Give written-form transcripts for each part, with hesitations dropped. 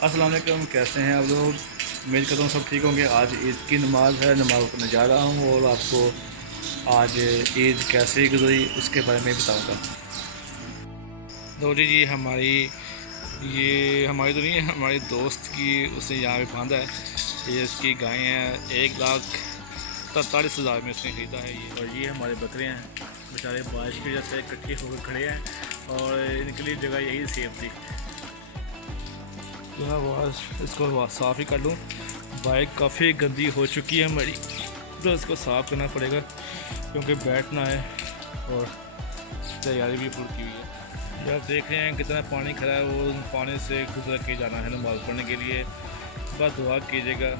अस्सलाम वालेकुम, कैसे हैं आप लोग। उम्मीद करता हूँ सब ठीक होंगे। आज ईद की नमाज़ है, नमाज़ पढ़ने जा रहा हूँ और आपको आज ईद कैसे गुजरी उसके बारे में बताऊँगा। दोरी जी ये हमारी तो नहीं है, हमारे दोस्त की उसने यहाँ पे बांधा है। ये इसकी गायें हैं, 1,43,000 में उसने ख़रीदा है ये। और ये हमारे बकरे हैं, बेचारे बारिश की वजह से इकट्ठे होकर खड़े हैं और इनके लिए जगह यही सेफ थी। इसको साफ़ ही कर लूँ। बाइक काफ़ी गंदी हो चुकी है हमारी, तो इसको साफ़ करना पड़ेगा क्योंकि बैठना है और तैयारी भी फुल की हुई है। ये आप देख रहे हैं कितना पानी खड़ा है, वो पानी से गुजर के जाना है नमाज़ पढ़ने के लिए। बस दुआ कीजिएगा।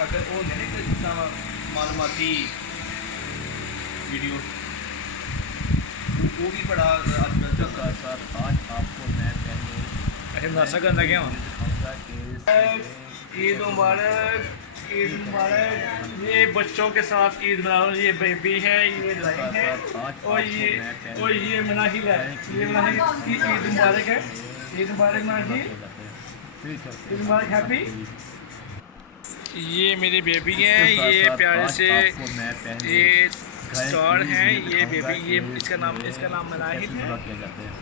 अगर वो मालूमाती वीडियो वो भी बड़ा आजकल के साथ साथ आज आपको मैं पहले नाशा करना क्या दिखाऊंगा कि ईद मुबारक, ईद मुबारक। ये बच्चों के साथ ईद मना रहा हूँ। ये बेबी है, ये लाइन है और ये मनाहिल है। ये मनाहिल की ईद मुबारक है। ईद मुबारक मनाहिल, ईद मुबारक, हैप्पी। ये मेरी बेबी हैं, ये प्यारे से ये स्टार हैं। ये बेबी, ये इसका नाम मनाहिल है,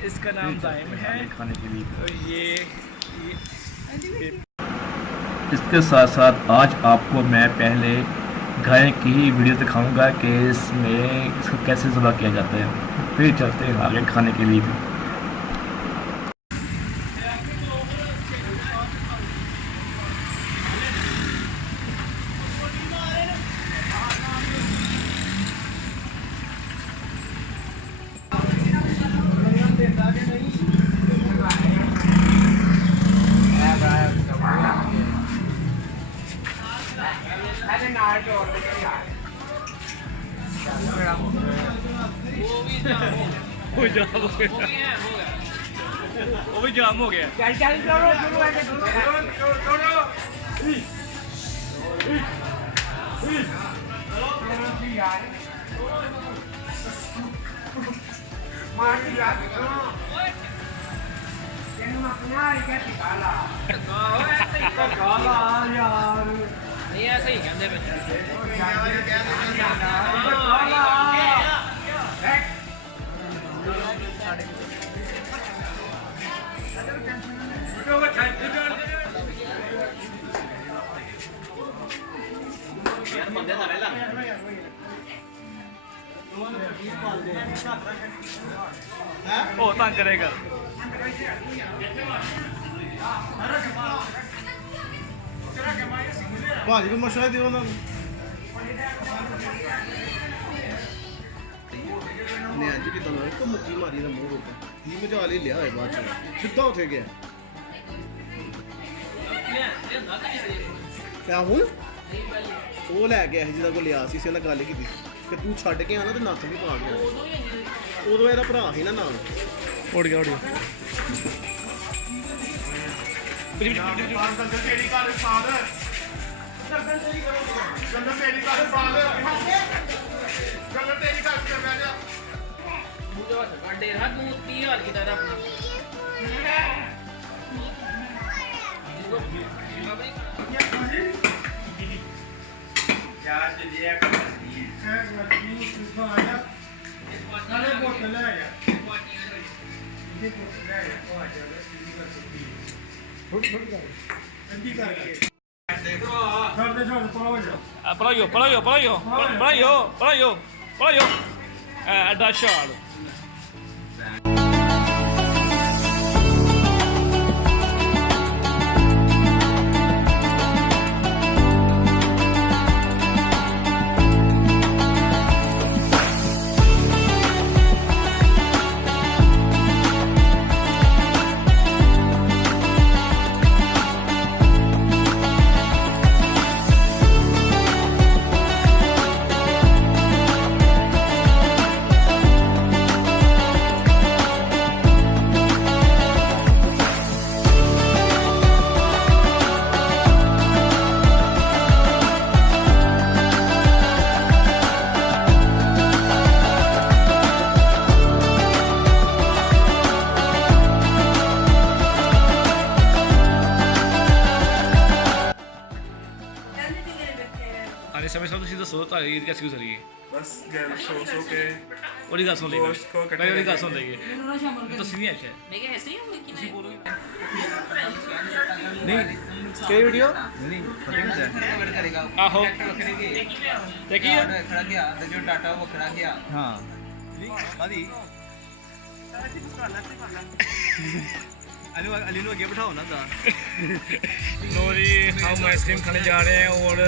इसका नाम दाइम है। ये इसके साथ साथ आज आपको मैं पहले गाय की ही वीडियो दिखाऊंगा कि इसमें इसको कैसे ज़िबा किया जाता है। फिर चलते हैं आगे खाने के लिए भी। वो भी जाम हो गया। नहीं ऐसे ही कहते ओ तंग करेगा। भाजी को मशवरा दियो ना। ने आज की तनो एक मुक्की मारी ना मुंह ऊपर ये मजा ले लिया है बाद में सीधा उठ गया क्या हूं वो ले गया जिदा को लिया सी से ना गल की थी कि तू छड़ के आना ते नस भी पा गया उदो एदा भरा ही ना नाल उड़ गया डेरा तू की हाल की तरह अपना पढ़ाइयो एडा शाल समय समय ਤੁਸੀਂ ਦੱਸੋ ਤੁਹਾਡੀ ਈਦ कैसी गुजरी है बस गैर सो के ਉਹਦੀ ਗੱਲ ਸੁਣ ਲਈਏ दोस्त को ਮੈਂ ਉਹਦੀ ਗੱਲ ਸੁਣ ਲਈਏ ਤੁਸੀਂ ਨਹੀਂ ਆਖਿਆ मैं क्या ऐसे ही हूँ लेकिन नहीं ਕਿਹੜੀ ਵੀਡੀਓ ਆਹੋ ਦੇਖੀ ਹੈ खड़ा गया तो जो टाटा वो खड़ा गया ਹਾਂ ਕਾਦੀ अली नु अगे बिठाओ ना दा लो जी हम आइसक्रीम खाने जा रहे हैं और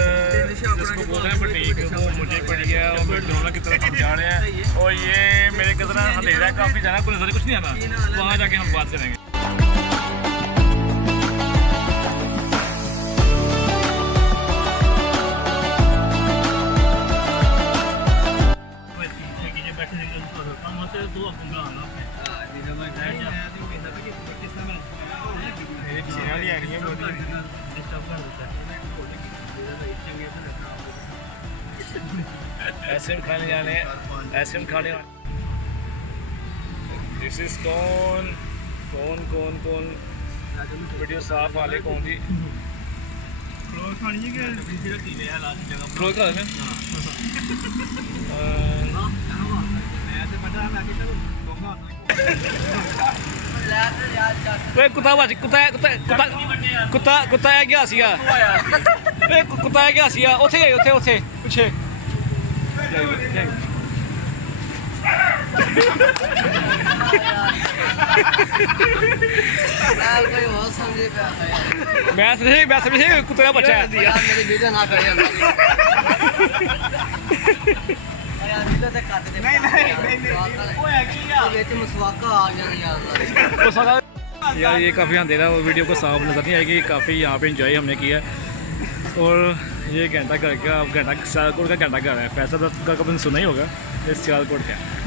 जिसको बोल रहे हैं बुटीक वो मुझे पड़ी है और मैकडोनल्ड की तरफ हम जा रहे हैं और ये मेरे कदर अंधेरा है काफ़ी जाना कुछ नहीं आना वहाँ जाके हम बात करेंगे आइसक्रीम खाने जाने आइसक्रीम खाने दिस इज कौन कौन कौन कौन वीडियो साफ वाले कौन जी फ्लोर खानी है फ्लोर खा लेना कुत्ता कुत्ता कुत्ता कुत्ता कुत्ता कुत्ता है क्या सीगा कुत्ता है क्या सीगा उथे गए उथे उथे पीछे मैं समझे कुत्ते का बच्चा है मेरी वीडियो ना करे यार ये काफ़ी अंधेरा वो वीडियो को साफ नज़र नहीं आएगी काफ़ी यहाँ पे इंजॉय हमने किया और ये घंटा घर का घंटा सियालकोट का घंटा घर है फैसल का कभी सुना ही होगा ये सियालकोट का